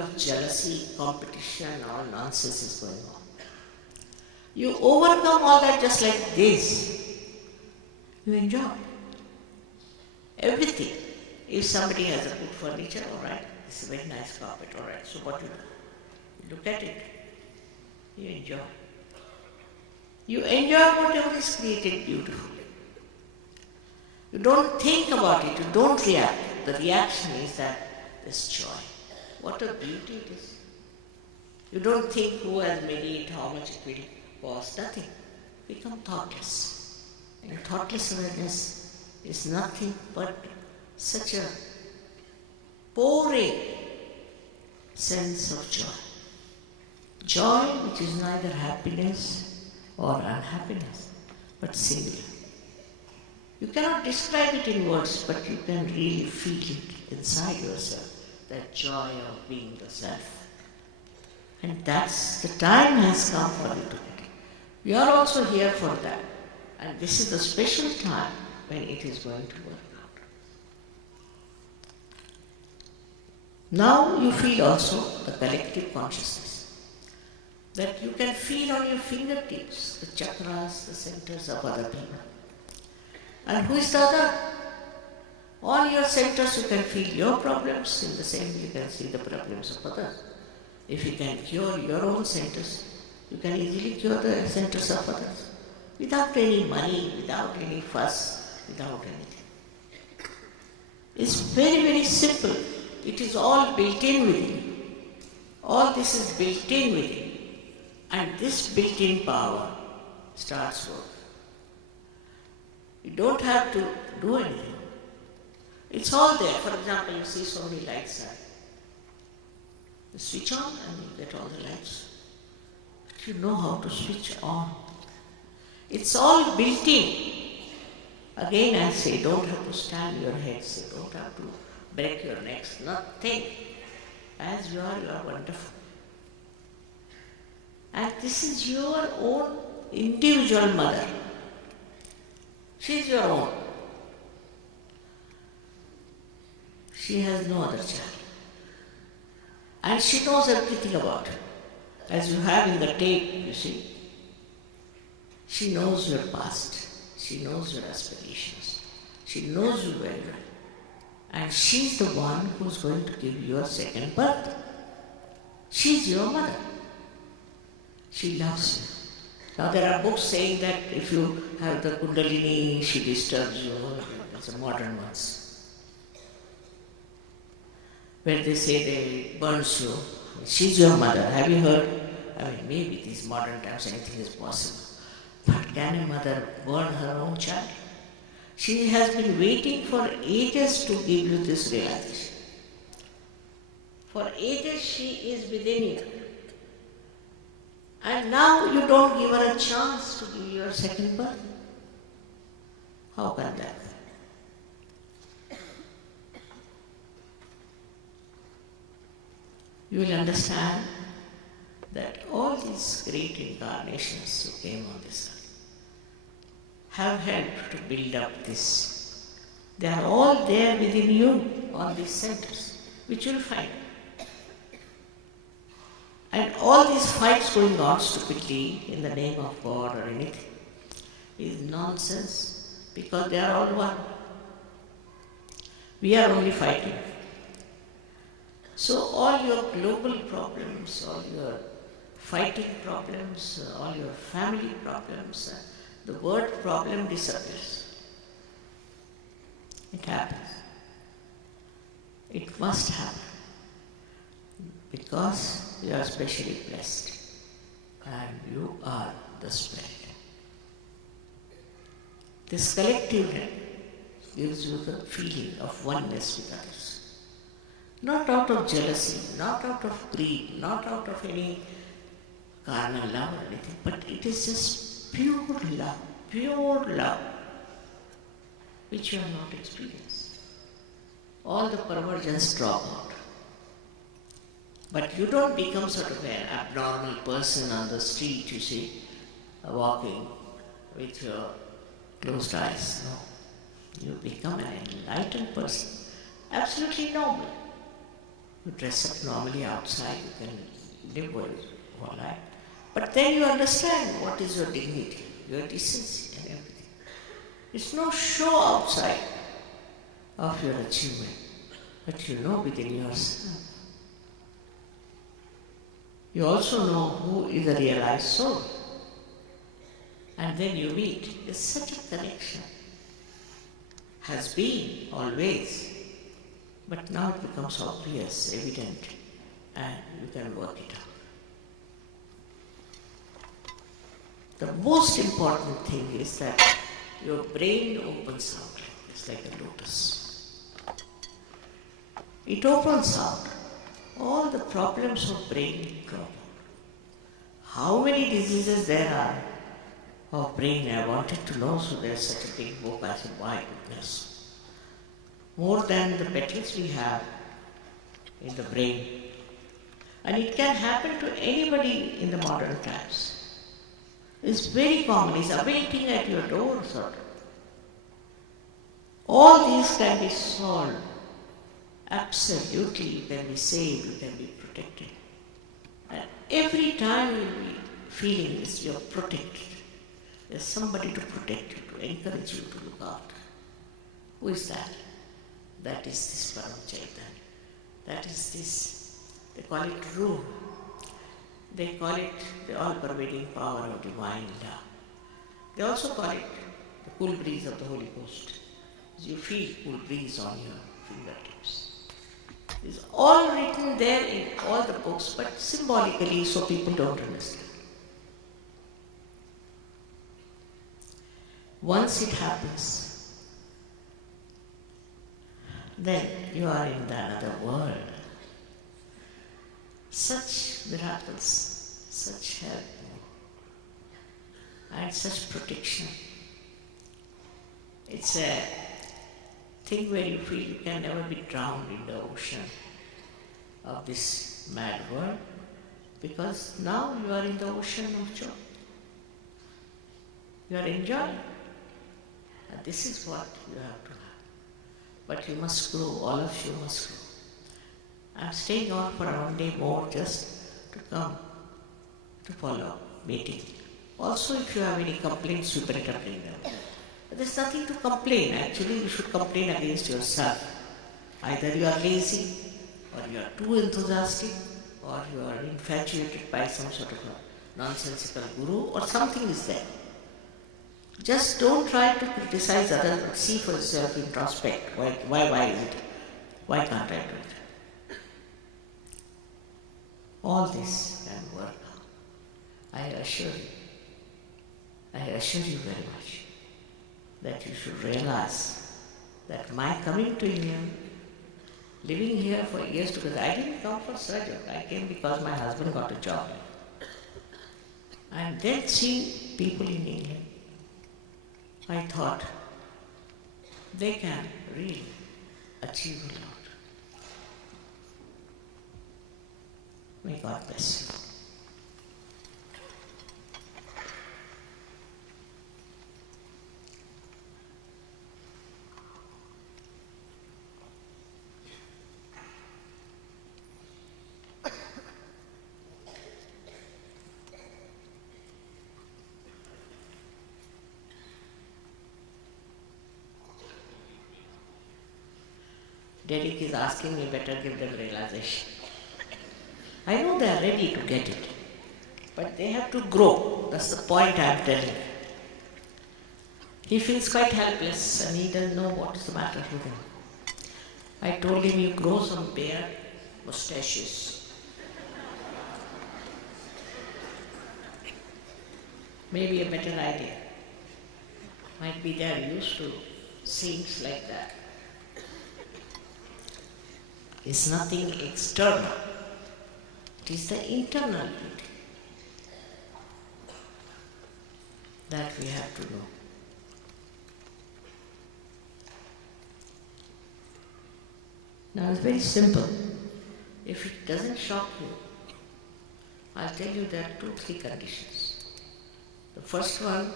of jealousy, competition, all nonsense is going on. You overcome all that just like this. You enjoy everything. If somebody has a good furniture, all right, this is a very nice carpet, all right, so what you do? You look at it, you enjoy. You enjoy whatever is created beautifully. You don't think about it, you don't react. The reaction is that there's joy. What a beauty it is. You don't think who has made it, how much it will cost, nothing. Become thoughtless. And thoughtless awareness is nothing but such a pouring sense of joy. Joy which is neither happiness or unhappiness, but singular. You cannot describe it in words, but you can really feel it inside yourself, that joy of being the self. And that's the time has come for you to get it. We are also here for that. And this is the special time when it is going to work out. Now you feel also the collective consciousness. That you can feel on your fingertips the chakras, the centers of other people. And who is the other? On your centers you can feel your problems, in the same way you can see the problems of others. If you can cure your own centers, you can easily cure the centers of others. Without any money, without any fuss, without anything. It's very, very simple. It is all built in within. All this is built in within. And this built-in power starts work. You don't have to do anything. It's all there. For example, you see so many lights are. You switch on and you get all the lights. But you know how to switch on. It's all built in. Again I say, don't have to stand your heads, don't have to break your necks, nothing. As you are wonderful. And this is your own individual mother. She is your own. She has no other child. And she knows everything about it. As you have in the tape, you see. She knows your past. She knows your aspirations. She knows you very well. And she's the one who's going to give you a second birth. She's your mother. She loves you. Now there are books saying that if you have the Kundalini, she disturbs you. It's the modern ones. Where they say they burns you. She's your mother. Have you heard? I mean, maybe these modern times anything is possible. But can a mother burn her own child? She has been waiting for ages to give you this realization. For ages she is within you. And now you don't give her a chance to give you a second birth. How can that be? You will understand that all these great incarnations who came on this earth have helped to build up this. They are all there within you, all these centers, which you will find. And all these fights going on stupidly in the name of God or anything is nonsense, because they are all one. We are only fighting. So all your global problems, all your fighting problems, all your family problems, the word problem disappears. It happens. It must happen. Because you are specially blessed. And you are the Spirit. This collectiveness gives you the feeling of oneness with others. Not out of jealousy, not out of greed, not out of any carnal love or anything, but it is just pure love, which you have not experienced. All the perversions drop out. But you don't become sort of an abnormal person on the street, you see, walking with your closed eyes. No. You become an enlightened person, absolutely normal. You dress up normally outside, you can live with your life. But then you understand what is your dignity, your decency and everything. It's no show outside of your achievement, but you know within yourself. You also know who is a realized soul. And then you meet. It's such a connection. Has been always. But now it becomes obvious, evident, and you can work it out. The most important thing is that your brain opens out. It's like a lotus. It opens out. All the problems of brain drop out. How many diseases there are of brain? I wanted to know, so there's such a big book. I said, my goodness. More than the petals we have in the brain. And it can happen to anybody in the modern times. It's very common. It's awaiting at your door, sort of. All these can be solved. Absolutely, you can be saved, you can be protected. And every time you will be feeling this, you are protected. There's somebody to protect you, to encourage you to look after. Who is that? That is this Param Chaitanya. That is this. They call it Ruh. They call it the all-pervading power of divine love. They also call it the cool breeze of the Holy Ghost. You feel cool breeze on your fingertips. It's all written there in all the books, but symbolically so people don't understand. Once it happens, then you are in another world. Such miracles, such help, and such protection. It's a thing where you feel you can never be drowned in the ocean of this mad world, because now you are in the ocean of joy. You are enjoying. And this is what you have to have. But you must grow, all of you must grow. I'm staying on for 1 day more just to come to follow meeting. Also, if you have any complaints, you better bring them. There's nothing to complain. Actually, you should complain against yourself. Either you are lazy, or you are too enthusiastic, or you are infatuated by some sort of a nonsensical guru, or something is there. Just don't try to criticize others, but see for yourself, introspect. Why is it? Why can't I do it? All this can work out. I assure you very much, that you should realize that my coming to India, living here for years, because I didn't come for surgery, I came because my husband got a job. And then seeing people in England, I thought they can really achieve a lot. May God bless you. Derek is asking me, better give them realization. I know they are ready to get it, but they have to grow. That's the point I am telling you. He feels quite helpless and he doesn't know what is the matter with him. I told him, you grow some beard, mustaches. Maybe a better idea. Might be they are used to things like that. It's nothing external. It is the internal beauty that we have to know. Now it's very simple. If it doesn't shock you, I'll tell you there are 2-3 conditions. The first one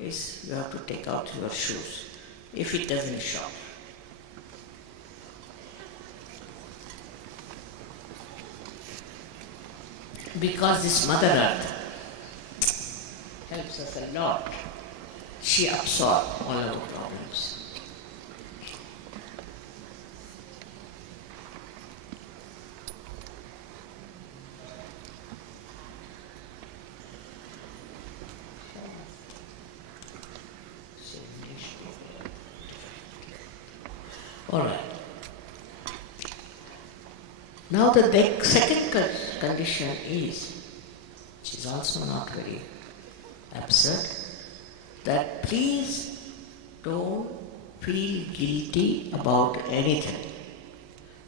is you have to take out your shoes. If it doesn't shock. Because this Mother Earth helps us a lot. She absorbs all our problems. All right. Now the second condition is, which is also not very absurd, that please don't feel guilty about anything.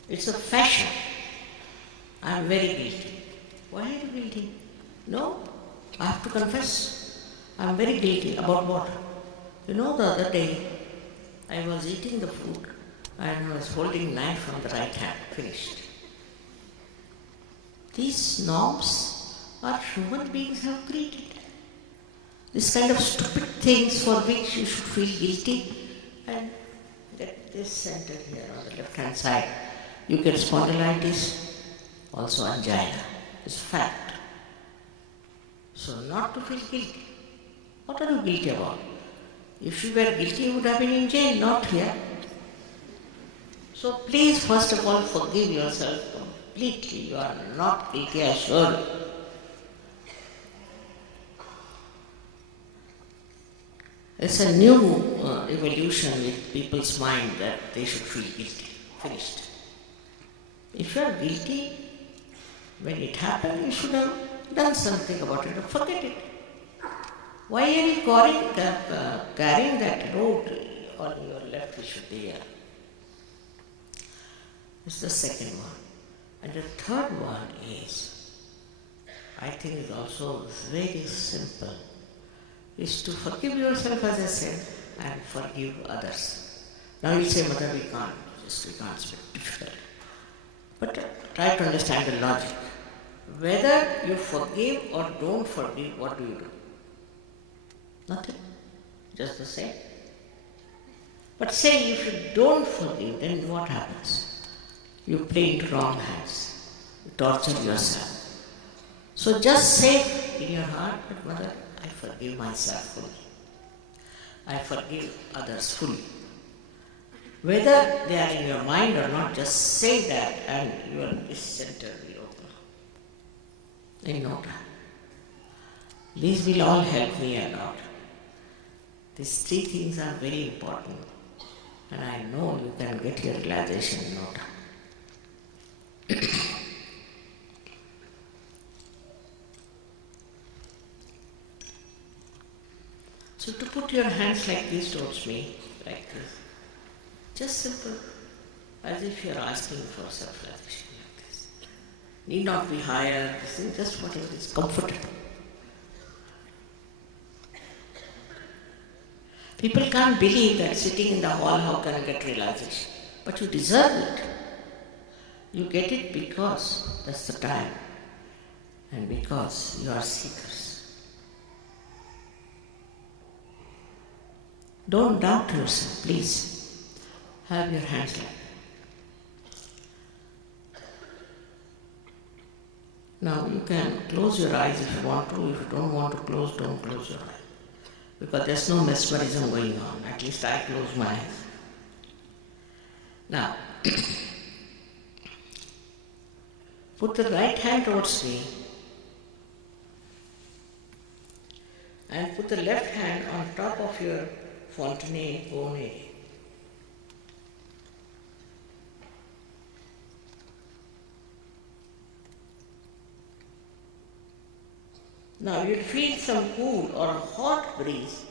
It's a fashion. I'm very guilty. Why are you guilty? No, I have to confess. I'm very guilty. About what? You know, the other day I was eating the food and I was holding knife on the right hand, finished. These norms are human beings have created. This kind of stupid things for which you should feel guilty, and get this center here on the left hand side. You get spondylitis, also angina. It's fact. So not to feel guilty. What are you guilty about? If you were guilty, you would have been in jail, not here. So please, first of all, forgive yourself completely. You are not guilty, I assure you. It's a new evolution with people's mind that they should feel guilty. Finished. If you are guilty, when it happened, you should have done something about it or forget it. Why are you carrying that load on your left Vishuddhiya? It's the second one. And the third one is, I think is also very simple, is to forgive yourself, as I said, and forgive others. Now you say, Mother, we can't speak difficult. But try to understand the logic. Whether you forgive or don't forgive, what do you do? Nothing. Just the same. But say if you don't forgive, then what happens? You play into wrong hands. You torture yourself. So just say in your heart, but Mother, I forgive myself fully. I forgive others fully. Whether they are in your mind or not, just say that and your center will open up. In no time. These will all help me a lot. These three things are very important. And I know you can get your realization in no time. So to put your hands like this towards me, like this, just simple, as if you are asking for self-realization like this. Need not be higher, just whatever is comfortable. People can't believe that sitting in the hall, how can I get realization? But you deserve it. You get it because that's the time and because you are seekers. Don't doubt yourself, please. Have your hands like that. Now you can close your eyes if you want to. If you don't want to close, don't close your eyes. Because there's no mesmerism going on. At least I close my eyes. Now, put the right hand towards me and put the left hand on top of your fontanelle bone area. Now you'll feel some cool or a hot breeze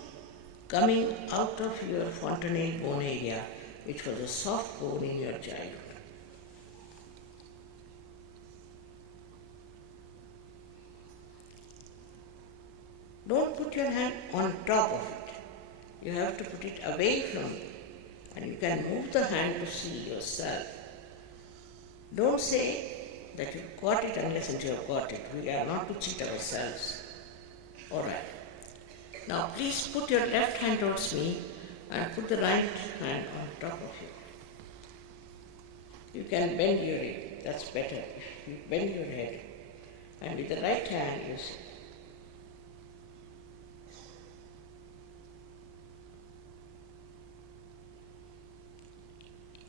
coming out of your fontanelle bone area, which was a soft bone in your childhood. Don't put your hand on top of it. You have to put it away from you. And you can move the hand to see yourself. Don't say that you got it unless you have got it. We are not to cheat ourselves. Alright. Now please put your left hand towards me and put the right hand on top of you. You can bend your head. That's better. You bend your head And with the right hand, you see.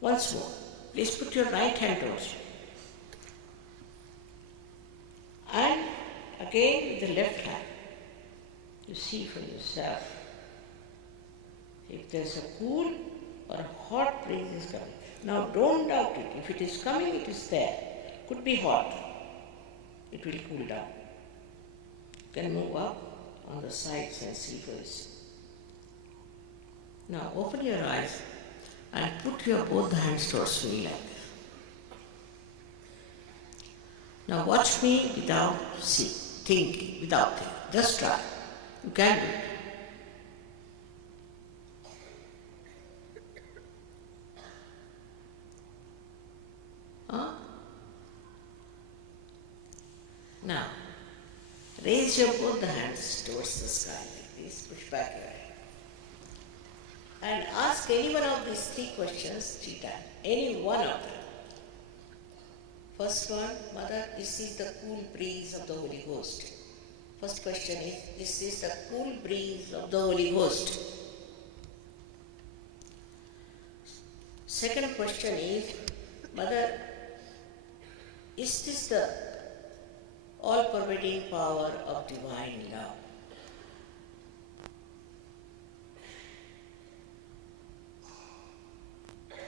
Once more, please put your right hand towards you. And again with the left hand, you see for yourself if there's a cool or a hot breeze is coming. Now don't doubt it. If it is coming, it is there. Could be hot. It will cool down. You can move up on the sides and see for yourself. Now open your eyes and put your both hands towards me like this. Now watch me without thinking, without thinking. Just try. You can do it. Now, raise your both the hands towards the sky like this, push back your head. And ask any one of these three questions 3 times. Any one of them. First one, Mother, this is the cool breeze of the Holy Ghost. First question is, this is the cool breeze of the Holy Ghost. Second question is, Mother, is this the all-pervading power of divine love?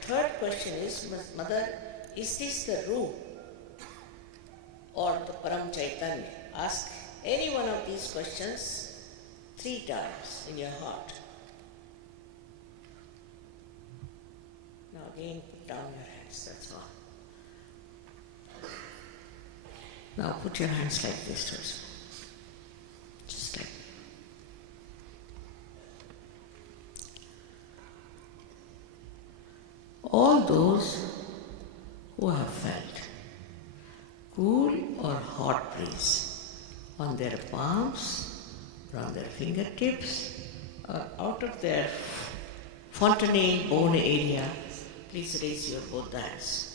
Third question is, Mother, is this the root or the Param Chaitanya? Ask any one of these questions 3 times in your heart. Now again, put down your hands, that's all. Now put your hands like this towards me. Just like that. All those who have felt cool or hot breeze on their palms, or on their fingertips, or out of their fontanelle bone area, please raise your both hands.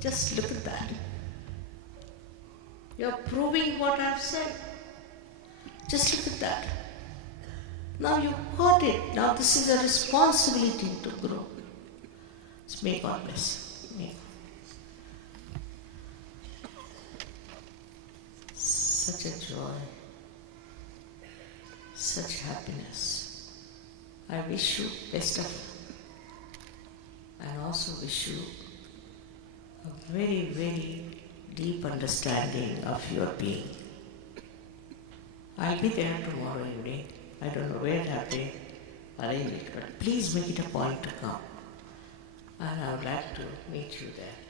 Just look at that. You are proving what I have said. Just look at that. Now you got it. Now this is a responsibility to grow. So may God bless you. Such a joy. Such happiness. I wish you best of luck. And also wish you a very, very deep understanding of your being. I'll be there tomorrow evening. I don't know where have they arranged it, but please make it a point to come. And I would like to meet you there.